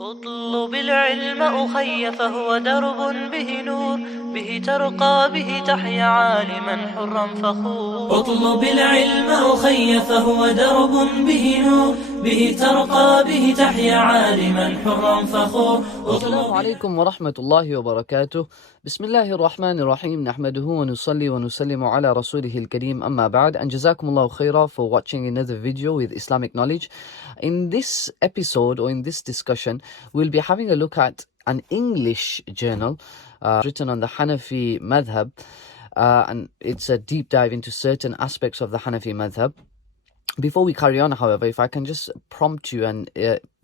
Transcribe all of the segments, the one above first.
اطلب العلم أخي فهو درب به نور، به ترقى به تحيا عالما حرا فخور. اطلب العلم أخي فهو درب به نور، به ترقى به تحيا عالما حرا فخور. السلام عليكم ورحمة الله وبركاته. بسم الله الرحمن الرحيم. نحمده ونصلي ونسلم على رسوله الكريم. أما بعد, and jazakumullahu khaira for watching another video with Islamic knowledge. In this episode, or in this discussion, we'll be having a look at an English journal written on the Hanafi madhab, and it's a deep dive into certain aspects of the Hanafi madhab. Before we carry on, however, if I can just prompt you and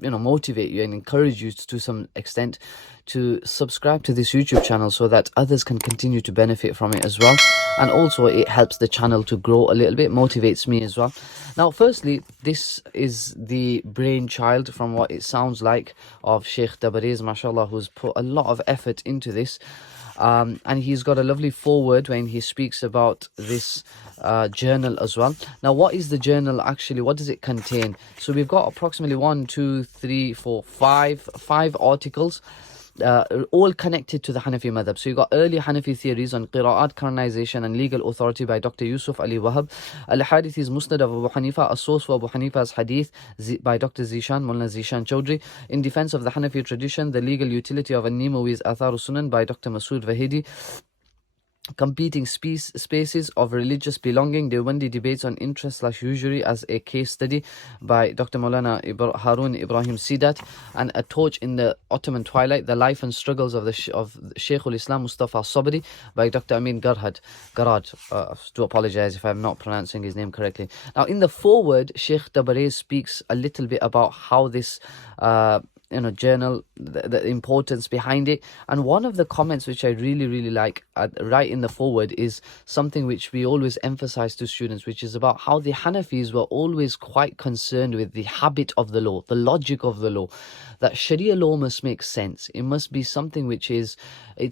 motivate you and encourage you to some extent to subscribe to this YouTube channel so that others can continue to benefit from it as well, and also it helps the channel to grow a little bit, motivates me as well. Now, firstly, this is the brainchild, from what it sounds like, of Shaykh Tabriz, mashallah, who's put a lot of effort into this. And he's got a lovely foreword when he speaks about this journal as well. Now, what is the journal actually? What does it contain? So we've got approximately 5 articles, all connected to the Hanafi madhab. So you've got early Hanafi theories on qira'at, canonization and legal authority by Dr. Yousef Ali Wahab. Al-Hadith is Musnad of Abu Hanifa, a source for Abu Hanifa's hadith by Dr. Zishan, Mullah Zishan Chaudhry. In defense of the Hanafi tradition, the legal utility of An-Nimawi's Athar Sunan by Dr. Masood Vahidi. Competing spaces of religious belonging, Deobandi debates on interest/usury as a case study by Dr. Maulana Harun Ibrahim Sidat, and A Torch in the Ottoman Twilight, the life and struggles of Shaykh al-Islam Mustafa Sabri by Dr. Amin Garhad. Do apologize if I'm not pronouncing his name correctly. Now, in the foreword, Shaykh Tabriz speaks a little bit about how this journal, the importance behind it. And one of the comments which I really like right in the foreword is something which we always emphasize to students, which is about how the Hanafis were always quite concerned with the habit of the law, the logic of the law, that Sharia law must make sense. It must be something which it's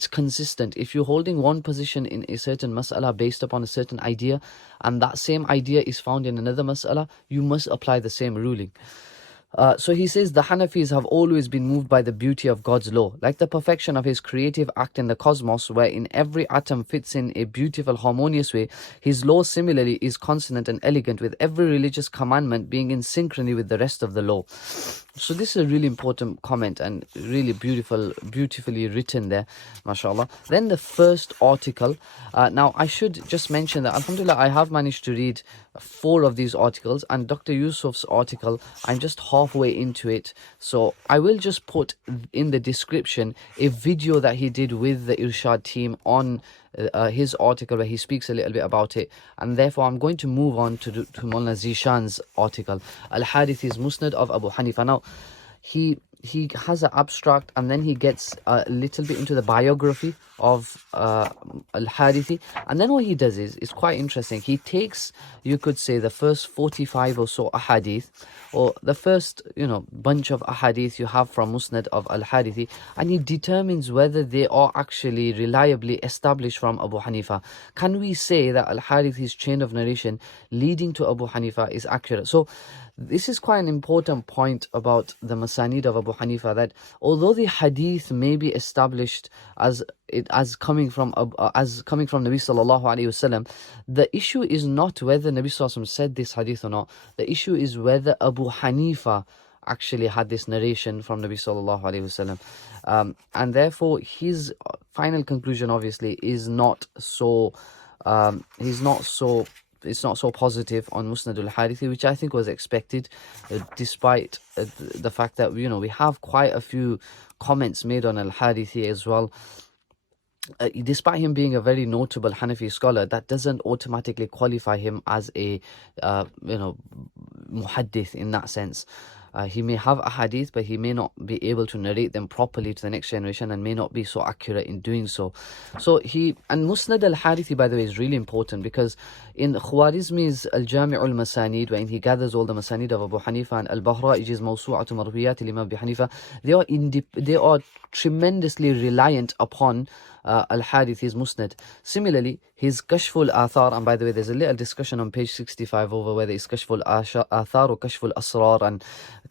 consistent. If you're holding one position in a certain mas'ala based upon a certain idea, and that same idea is found in another mas'ala, you must apply the same ruling. So he says the Hanafis have always been moved by the beauty of God's law, like the perfection of his creative act in the cosmos, where in every atom fits in a beautiful, harmonious way. His law similarly is consonant and elegant, with every religious commandment being in synchrony with the rest of the law. So this is a really important comment and really beautifully written there, mashallah. Then the first article. Now I should just mention that alhamdulillah I have managed to read 4 of these articles, and Dr. Yousef's article, I'm just halfway into it. So I will just put in the description a video that he did with the Irshad team on his article, where he speaks a little bit about it. And therefore I'm going to move on to Mullah Zishan's article, Al-Hadith is Musnad of Abu Hanifa. Now he has an abstract, and then he gets a little bit into the biography of Al-Hadithi, and then what he does is quite interesting. He takes, you could say, the first 45 or so ahadith, or the first bunch of ahadith you have from Musnad of Al-Hadithi, and he determines whether they are actually reliably established from Abu Hanifa. Can we say that Al-Hadithi's chain of narration leading to Abu Hanifa is accurate? So this is quite an important point about the Masanid of Abu Hanifa, that although the hadith may be established as coming from Nabi sallallahu alaihi wasallam, the issue is not whether Nabi sallallahu alaihi wasallam said this hadith or not. The issue is whether Abu Hanifa actually had this narration from Nabi sallallahu alaihi wasallam, and therefore his final conclusion obviously is not so. It's not so positive on Musnad al-Hadithi, which I think was expected, despite the fact that we have quite a few comments made on al-Hadithi as well. Despite him being a very notable Hanafi scholar, that doesn't automatically qualify him as a muhaddith in that sense. He may have a hadith, but he may not be able to narrate them properly to the next generation, and may not be so accurate in doing so. And Musnad al-Hadithi, by the way, is really important, because in Khwarizmi's Al-Jami' al-Masanid, when he gathers all the Masanid of Abu Hanifa, and Al-Bahra'iji's Mawsu'atu Marwiyat al-Imam Abu Hanifa, they are tremendously reliant upon Al-Hadithi's Musnad. Similarly, his Kashful Athar, and by the way, there's a little discussion on page 65 over whether it's Kashful Athar or Kashful Asrar, and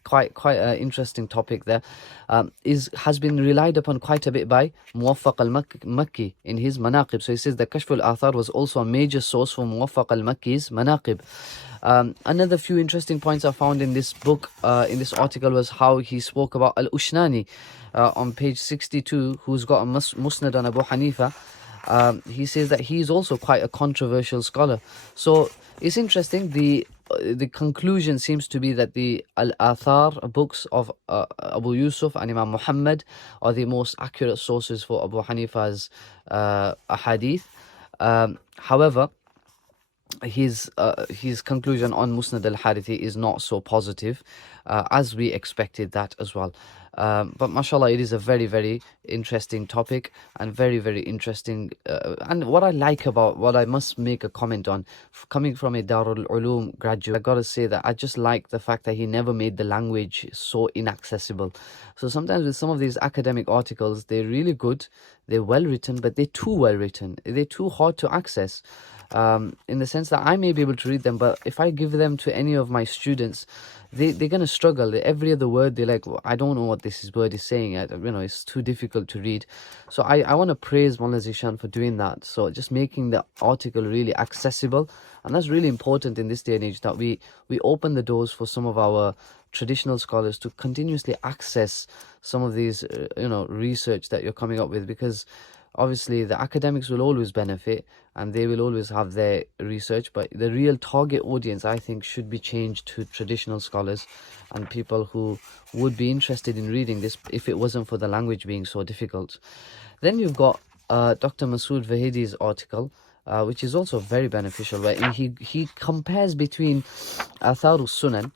quite an interesting topic there. Has been relied upon quite a bit by Muwaffaq al-Makki in his Manaqib. So he says that Kashf al-Athar was also a major source for Muwaffaq al-Makki's Manaqib. Another few interesting points I found in this book, in this article, was how he spoke about al-Ushnani on page 62, who's got a Musnad on Abu Hanifa. He says that he's also quite a controversial scholar. So it's interesting. The conclusion seems to be that the Al-Athar books of Abu Yusuf and Imam Muhammad are the most accurate sources for Abu Hanifa's ahadith. However, his conclusion on Musnad al-Harithi is not so positive, as we expected that as well. But mashallah, it is a very, very interesting topic, and very, very interesting. And what I like about, what I must make a comment on, coming from a Darul Ulum graduate, I gotta say that I just like the fact that he never made the language so inaccessible. So sometimes with some of these academic articles, they're really good, they're well written, but they're too well written, they're too hard to access. In the sense that I may be able to read them, but if I give them to any of my students, they're going to struggle. Every other word, they're like, I don't know what this word is saying. It's too difficult to read. So I want to praise Mawlana Zishan for doing that. So just making the article really accessible. And that's really important in this day and age, that we open the doors for some of our traditional scholars to continuously access some of these, research that you're coming up with, because obviously the academics will always benefit and they will always have their research, but the real target audience, I think, should be changed to traditional scholars and people who would be interested in reading this if it wasn't for the language being so difficult. Then you've got Dr. Masood Vahidi's article, which is also very beneficial, where he compares between Atharus Sunan,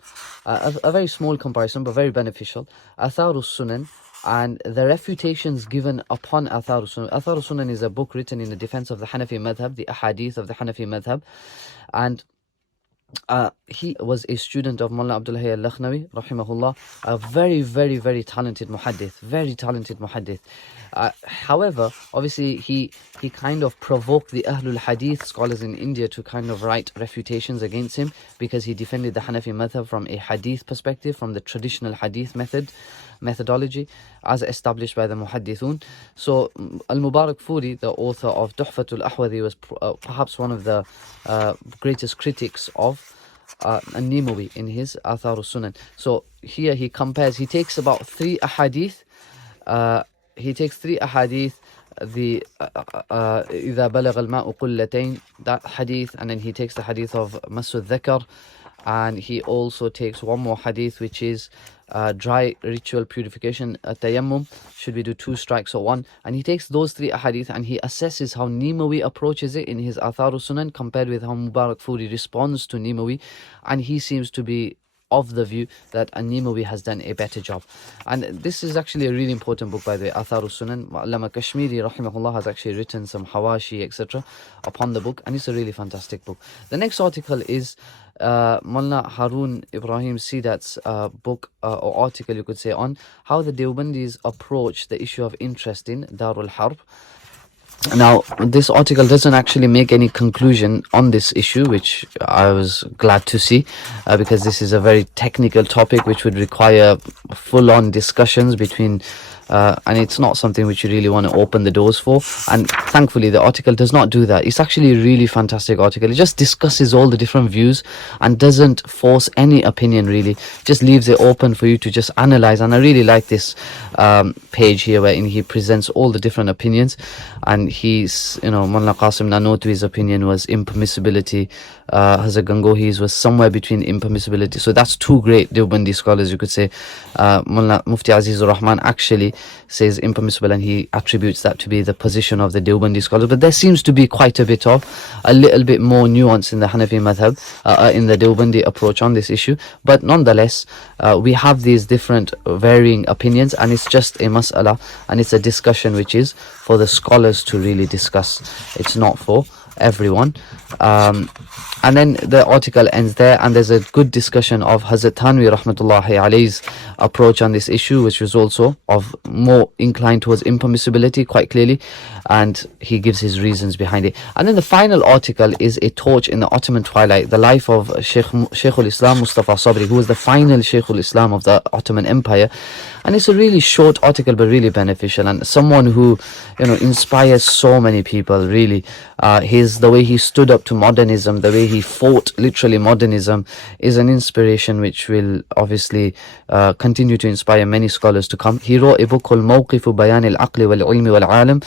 a very small comparison but very beneficial, Atharus Sunan and the refutations given upon Atharus Sunan. Atharus Sunan is a book written in the defense of the Hanafi madhab, the ahadith of the Hanafi madhab, and he was a student of Mullah Abdul Hayy al-Lakhnawi, rahimahullah, a very, very, very talented muhaddith. However, obviously he kind of provoked the Ahlul Hadith scholars in India to kind of write refutations against him, because he defended the Hanafi madhab from a hadith perspective, from the traditional hadith methodology as established by the muhaddithun. So Al-Mubarak Furi, the author of Tuhfatul Ahwadi, was perhaps one of the greatest critics of An-Nimawi in his Atharus Sunan. So here he compares, he takes about three ahadith, the إذا بلغ الماء قلتين, that hadith, and then he takes the hadith of Masu Dhakar, and he also takes one more hadith, which is dry ritual purification, tayammum, should we do 2 strikes or 1? And he takes those 3 hadith and he assesses how Nimawi approaches it in his Atharus Sunan compared with how Mubarak Furi responds to Nimawi, and he seems to be of the view that An-Nimawi has done a better job. And this is actually a really important book, by the way, Atharus Sunan. Allama Kashmiri rahimahullah has actually written some hawashi, etc. upon the book, and it's a really fantastic book. The next article is Mullah Harun Ibrahim Sidat's book or article, you could say, on how the Deobandis approach the issue of interest in Darul Harb. Now, this article doesn't actually make any conclusion on this issue, which I was glad to see, because this is a very technical topic which would require full-on discussions between and it's not something which you really want to open the doors for. And thankfully the article does not do that. It's actually a really fantastic article. It just discusses all the different views and doesn't force any opinion, really. Just leaves it open for you to just analyze. And I really like this page here wherein he presents all the different opinions. And he's, Mullah Qasim Nanotwi's opinion was impermissibility. Hazrat Gangohi's was somewhere between impermissibility. So that's 2 great Deobandi scholars, you could say. Mullah Mufti Azizur Rahman actually says impermissible, and he attributes that to be the position of the Deobandi scholars. But there seems to be quite a bit of a little bit more nuance in the Hanafi madhab, in the Deobandi approach on this issue. But nonetheless, we have these different varying opinions, and it's just a mas'ala, and it's a discussion which is for the scholars to really discuss. It's not for everyone. And then the article ends there, and there's a good discussion of Hazrat Thanwi rahmatullahi alayhi's approach on this issue, which was also of more inclined towards impermissibility quite clearly, and he gives his reasons behind it. And then the final article is a torch in the Ottoman twilight, the life of Shaykhul Islam Mustafa Sabri, who was the final Shaykhul Islam of the Ottoman Empire. And it's a really short article, but really beneficial, and someone who, you know, inspires so many people, really. The way he stood up to modernism, the way he fought literally modernism, is an inspiration which will obviously continue to inspire many scholars to come. He wrote a book called Mawqifu Bayan al-Aqli wal-Ilmi wal-Alam,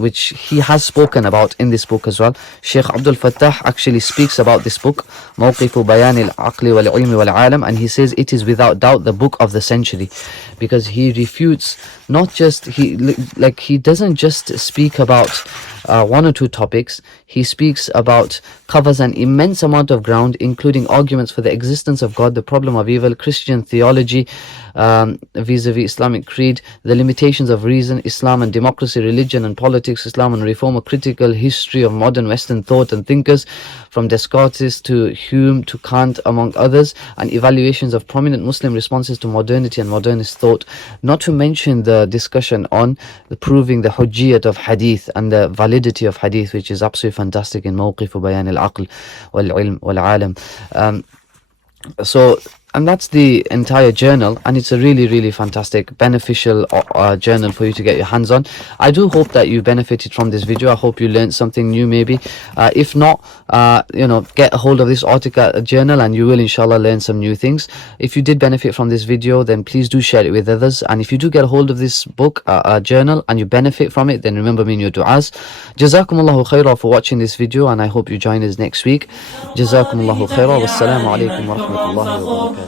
which he has spoken about in this book as well. Sheikh Abdul Fattah actually speaks about this book, Mawqifu Bayan al-Aqli wal-Ilmi wal-Alam, and he says it is without doubt the book of the century, because he refutes not just, he doesn't just speak about one or two topics. He covers an immense amount of ground, including arguments for the existence of God, the problem of evil, Christian theology vis-a-vis Islamic creed, the limitations of reason, Islam and democracy, religion and politics, Islam and reform, a critical history of modern Western thought and thinkers, from Descartes to Hume to Kant, among others, and evaluations of prominent Muslim responses to modernity and modernist thought, not to mention the discussion on proving the hujjiyat of hadith and the validity of hadith, which is absolutely fantastic in Mawqifu Bayan al-Aql wal-Ilm wal-Alam. And that's the entire journal, and it's a really, really fantastic, beneficial journal for you to get your hands on. I do hope that you benefited from this video. I hope you learned something new maybe. If not, get a hold of this article journal, and you will inshallah learn some new things. If you did benefit from this video, then please do share it with others. And if you do get a hold of this book, journal, and you benefit from it, then remember me in your du'as. Jazakumullahu khairah for watching this video, and I hope you join us next week. Jazakumullahu khairah. Wassalamu alaikum wa rahmatullahi wa barakatuh.